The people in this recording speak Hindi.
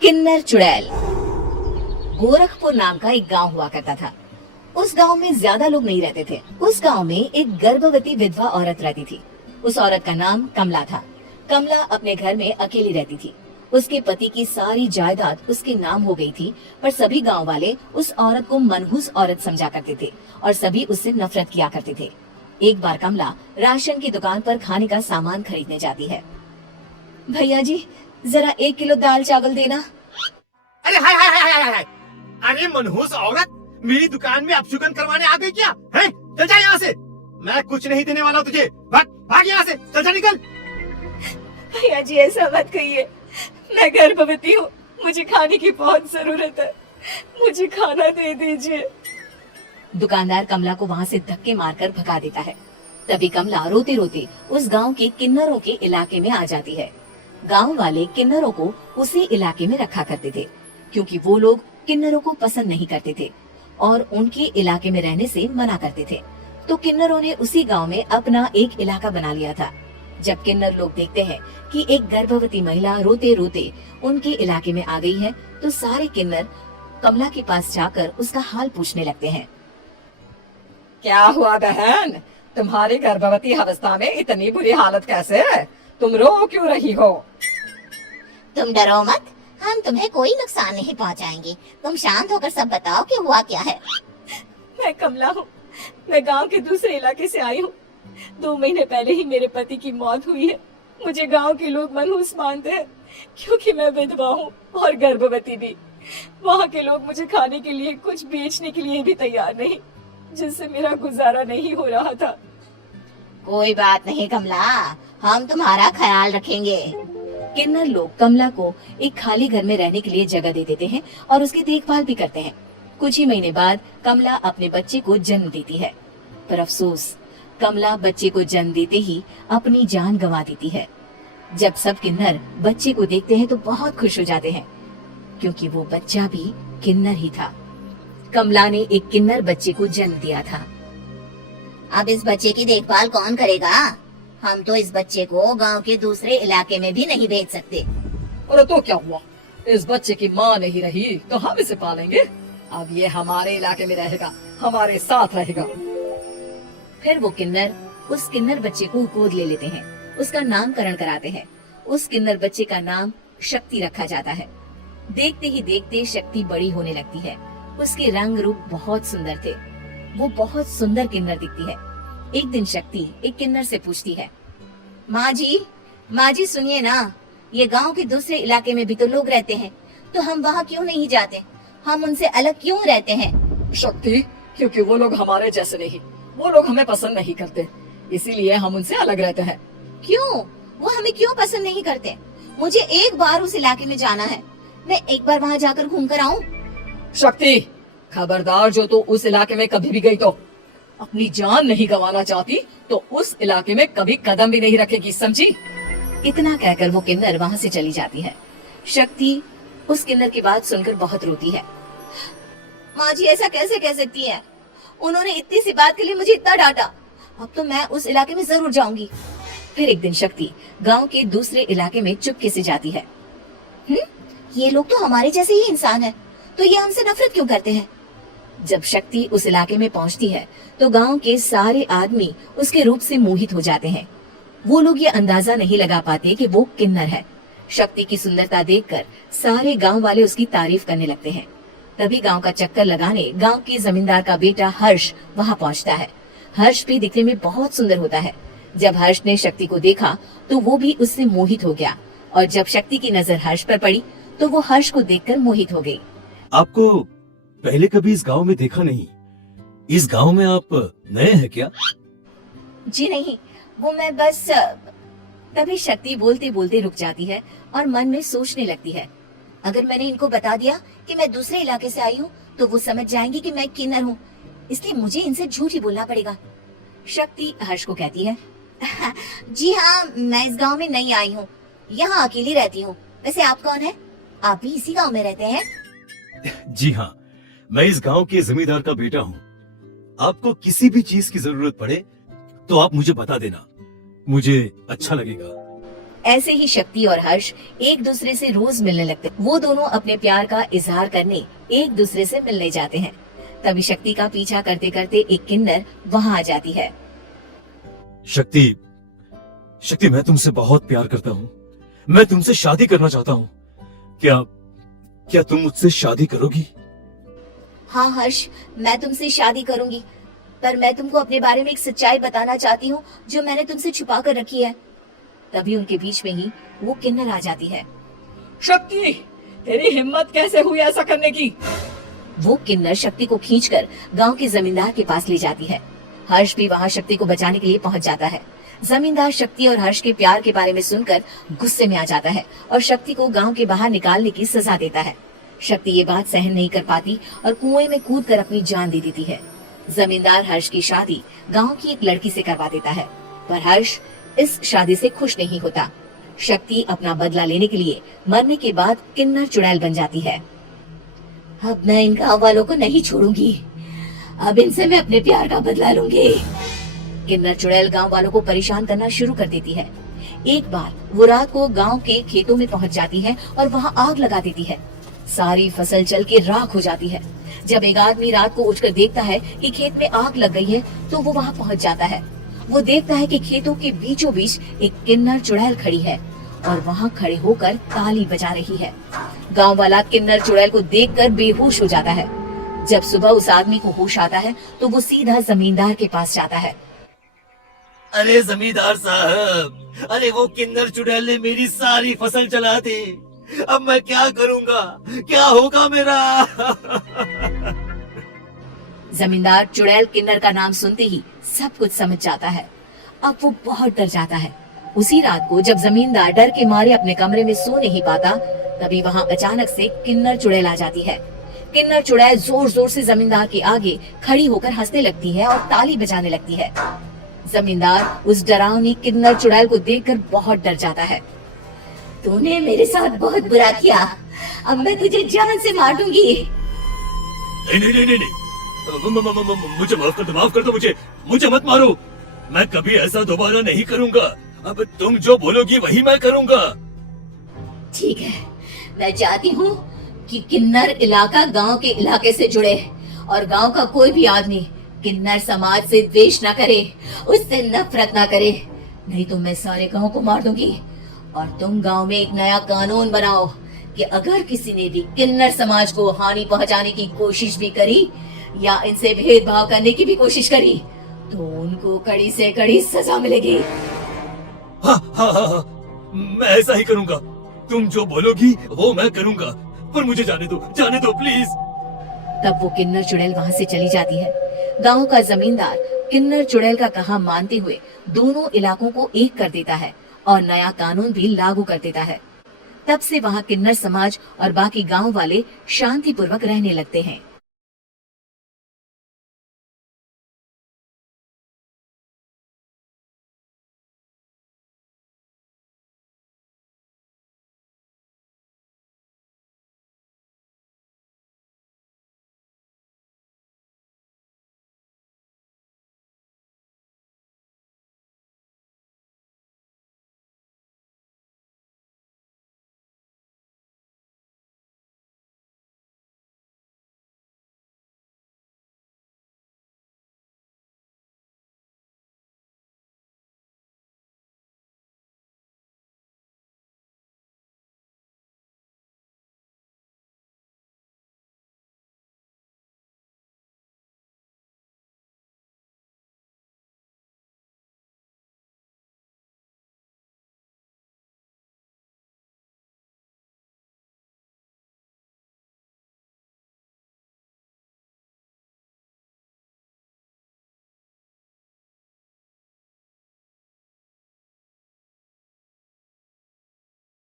किन्नर चुड़ैल। गोरखपुर नाम का एक गांव हुआ करता था। उस गांव में ज्यादा लोग नहीं रहते थे। उस गांव में एक गर्भवती विधवा औरत रहती थी। उस औरत का नाम कमला था। कमला अपने घर में अकेली रहती थी। उसके पति की सारी जायदाद उसके नाम हो गई थी, पर सभी गांव वाले उस औरत को मनहूस औरत समझा करते थे और सभी उससे नफरत किया करते थे। एक बार कमला राशन की दुकान पर खाने का सामान खरीदने जाती है। भैया जी, जरा 1 किलो दाल चावल देना। अरे हाय हाय हाय हाय हाय, अरे मनहूस औरत, मेरी दुकान में अपशुगन करवाने आ गई क्या? है? चल जा यहाँ से, मैं कुछ नहीं देने वाला हूँ तुझे। भाग भाग यहाँ से, चल जा निकल। भैया जी ऐसा मत कहिए, मैं गर्भवती हूँ, मुझे खाने की बहुत जरूरत है, मुझे खाना दे दीजिए। दुकानदार कमला को वहाँ से धक्के मारकर भगा देता है। तभी कमला रोते रोते उस गांव के किन्नरों के इलाके में आ जाती है। गांव वाले किन्नरों को उसी इलाके में रखा करते थे, क्योंकि वो लोग किन्नरों को पसंद नहीं करते थे और उनके इलाके में रहने से मना करते थे। तो किन्नरों ने उसी गांव में अपना एक इलाका बना लिया था। जब किन्नर लोग देखते हैं कि एक गर्भवती महिला रोते रोते उनके इलाके में आ गई है, तो सारे किन्नर कमला के पास जाकर उसका हाल पूछने लगते हैं। क्या हुआ बहन, तुम्हारी गर्भवती अवस्था में इतनी बुरी हालत कैसे है? तुम रो क्यों रही हो? तुम डरो मत, हम तुम्हें कोई नुकसान नहीं पहुंचाएंगे। तुम शांत होकर सब बताओ कि हुआ क्या है। मैं कमला हूँ, मैं गांव के दूसरे इलाके से आई हूँ। 2 महीने पहले ही मेरे पति की मौत हुई है। मुझे गांव के लोग मनहूस मानते हैं, क्योंकि मैं विधवा हूँ और गर्भवती भी। वहाँ के लोग मुझे खाने के लिए कुछ बेचने के लिए भी तैयार नहीं, जिससे मेरा गुजारा नहीं हो रहा था। कोई बात नहीं कमला, हम तुम्हारा ख्याल रखेंगे। किन्नर लोग कमला को एक खाली घर में रहने के लिए जगह दे देते हैं और उसकी देखभाल भी करते हैं। कुछ ही महीने बाद कमला अपने बच्चे को जन्म देती है, पर अफसोस कमला बच्चे को जन्म देते ही अपनी जान गंवा देती है। जब सब किन्नर बच्चे को देखते हैं तो बहुत खुश हो जाते हैं, क्योंकि वो बच्चा भी किन्नर ही था। कमला ने एक किन्नर बच्चे को जन्म दिया था। अब इस बच्चे की देखभाल कौन करेगा? हम तो इस बच्चे को गांव के दूसरे इलाके में भी नहीं भेज सकते। अरे तो क्या हुआ, इस बच्चे की माँ नहीं रही तो हम इसे पालेंगे। अब ये हमारे इलाके में रहेगा, हमारे साथ रहेगा। फिर वो किन्नर उस किन्नर बच्चे को गोद ले लेते हैं, उसका नामकरण कराते हैं। उस किन्नर बच्चे का नाम शक्ति रखा जाता है। देखते ही देखते शक्ति बड़ी होने लगती है। उसके रंग रूप बहुत सुंदर थे। वो बहुत सुंदर किन्नर दिखती है। एक दिन शक्ति एक किन्नर से पूछती है, माँ जी सुनिए ना, ये गांव के दूसरे इलाके में भी तो लोग रहते हैं, तो हम वहाँ क्यों नहीं जाते? हम उनसे अलग क्यों रहते हैं? शक्ति, क्योंकि वो लोग हमारे जैसे नहीं, वो लोग हमें पसंद नहीं करते, इसीलिए हम उनसे अलग रहते हैं। क्यों? वो हमें क्यों पसंद नहीं करते? मुझे एक बार उस इलाके में जाना है, मैं एक बार वहाँ जाकर घूम कर आऊँ। शक्ति, खबरदार, जो तू उस इलाके में कभी भी गई तो अपनी जान नहीं गंवाना चाहती तो उस इलाके में कभी कदम भी नहीं रखेगी, समझी? इतना कहकर वो किन्नर वहाँ से चली जाती है। शक्ति उस किन्नर की बात सुनकर बहुत रोती है। माँ जी ऐसा कैसे कह सकती है? उन्होंने इतनी सी बात के लिए मुझे इतना डांटा। अब तो मैं उस इलाके में जरूर जाऊंगी। फिर एक दिन शक्ति गांव के दूसरे इलाके में चुपके से जाती है। ये लोग तो हमारे जैसे ही इंसान है, तो ये हमसे नफरत क्यों करते हैं? जब शक्ति उस इलाके में पहुंचती है तो गांव के सारे आदमी उसके रूप से मोहित हो जाते हैं। वो लोग ये अंदाजा नहीं लगा पाते कि वो किन्नर है। शक्ति की सुंदरता देखकर सारे गांव वाले उसकी तारीफ करने लगते हैं। तभी गांव का चक्कर लगाने गांव के जमींदार का बेटा हर्ष वहां पहुंचता है। हर्ष भी दिखने में बहुत सुंदर होता है। जब हर्ष ने शक्ति को देखा तो वो भी उससे मोहित हो गया, और जब शक्ति की नजर हर्ष पर पड़ी तो वो हर्ष को देखकर मोहित हो गई। आपको पहले कभी इस गांव में देखा नहीं। इस गांव में आप नए हैं क्या? जी नहीं, वो मैं बस। तभी शक्ति बोलते बोलते रुक जाती है और मन में सोचने लगती है, अगर मैंने इनको बता दिया कि मैं दूसरे इलाके से आई हूँ तो वो समझ जाएंगी कि मैं किन्नर हूँ, इसलिए मुझे इनसे झूठ ही बोलना पड़ेगा। शक्ति हर्ष को कहती है, जी हाँ, मैं इस गांव में नई आई हूँ, यहाँ अकेली रहती हूँ। वैसे आप कौन है? आप भी इसी गांव में रहते हैं? जी हाँ, मैं इस गांव के जमींदार का बेटा हूँ। आपको किसी भी चीज की जरूरत पड़े तो आप मुझे बता देना, मुझे अच्छा लगेगा। ऐसे ही शक्ति और हर्ष एक दूसरे से रोज मिलने लगते। वो दोनों अपने प्यार का इजहार करने एक दूसरे से मिलने जाते हैं। तभी शक्ति का पीछा करते करते एक किन्नर वहाँ आ जाती है। शक्ति, शक्ति, मैं तुमसे बहुत प्यार करता हूँ। मैं तुमसे शादी करना चाहता हूँ। क्या तुम मुझसे शादी करोगी? हाँ हर्ष, मैं तुमसे शादी करूंगी, पर मैं तुमको अपने बारे में एक सच्चाई बताना चाहती हूँ जो मैंने तुमसे छुपा कर रखी है। तभी उनके बीच में ही वो किन्नर आ जाती है। शक्ति, तेरी हिम्मत कैसे हुई ऐसा करने की? वो किन्नर शक्ति को खींचकर गांव के जमींदार के पास ले जाती है। हर्ष भी वहाँ शक्ति को बचाने के लिए पहुँच जाता है। जमींदार शक्ति और हर्ष के प्यार के बारे में सुनकर गुस्से में आ जाता है और शक्ति को गांव के बाहर निकालने की सजा देता है। शक्ति ये बात सहन नहीं कर पाती और कुएं में कूदकर अपनी जान दे देती है। जमींदार हर्ष की शादी गांव की एक लड़की से करवा देता है, पर हर्ष इस शादी से खुश नहीं होता। शक्ति अपना बदला लेने के लिए मरने के बाद किन्नर चुड़ैल बन जाती है। अब मैं इन गाँव वालों को नहीं छोड़ूंगी, अब इनसे मैं अपने प्यार का बदला लूंगी। किन्नर चुड़ैल गांव वालों को परेशान करना शुरू कर देती है। एक बार वो रात को गांव के खेतों में पहुंच जाती है और वहां आग लगा देती है। सारी फसल जल के राख हो जाती है। जब एक आदमी रात को उठकर देखता है कि खेत में आग लग गई है तो वो वहां पहुंच जाता है। वो देखता है कि खेतों के बीचों बीच एक किन्नर चुड़ैल खड़ी है और वहां खड़े होकर ताली बजा रही है। गांव वाला किन्नर चुड़ैल को देखकर बेहोश हो जाता है। जब सुबह उस आदमी को होश आता है तो वो सीधा जमींदार के पास जाता है। अरे जमींदार साहब, अरे वो किन्नर चुड़ैल ने मेरी सारी फसल जला दी। अब मैं क्या करूंगा? क्या होगा मेरा? जमींदार चुड़ैल किन्नर का नाम सुनते ही सब कुछ समझ जाता है। अब वो बहुत डर जाता है। उसी रात को जब जमींदार डर के मारे अपने कमरे में सो नहीं पाता, तभी वहाँ अचानक से किन्नर चुड़ैल आ जाती है। किन्नर चुड़ैल जोर जोर से जमींदार के आगे खड़ी होकर हंसने लगती है और ताली बजाने लगती है। जमींदार उस डरावनी किन्नर चुड़ैल को देखकर बहुत डर जाता है। तूने मेरे साथ बहुत बुरा किया, अब मैं तुझे जान से मार दूंगी। नहीं नहीं नहीं नहीं, नहीं। मुझे माफ कर दो, मुझे मत मारो। मैं कभी ऐसा दोबारा नहीं करूंगा। अब तुम जो बोलोगी वही मैं करूंगा। ठीक है, मैं चाहती हूँ कि किन्नर इलाका गांव के इलाके से जुड़े और गांव का कोई भी आदमी किन्नर समाज से द्वेष न करे, उससे नफरत न करे, नहीं तो मैं सारे गांव को मार दूंगी। और तुम गांव में एक नया कानून बनाओ कि अगर किसी ने भी किन्नर समाज को हानि पहुंचाने की कोशिश भी करी या इनसे भेदभाव करने की भी कोशिश करी तो उनको कड़ी से कड़ी सजा मिलेगी। हाँ, मैं ऐसा ही करूंगा। तुम जो बोलोगी वो मैं करूंगा, पर मुझे जाने दो प्लीज। तब वो किन्नर चुड़ैल वहाँ से चली जाती है। गांव का जमींदार किन्नर चुड़ैल का कहा मानते हुए दोनों इलाकों को एक कर देता है और नया कानून भी लागू कर देता है। तब से वहाँ किन्नर समाज और बाकी गांव वाले शांतिपूर्वक रहने लगते हैं।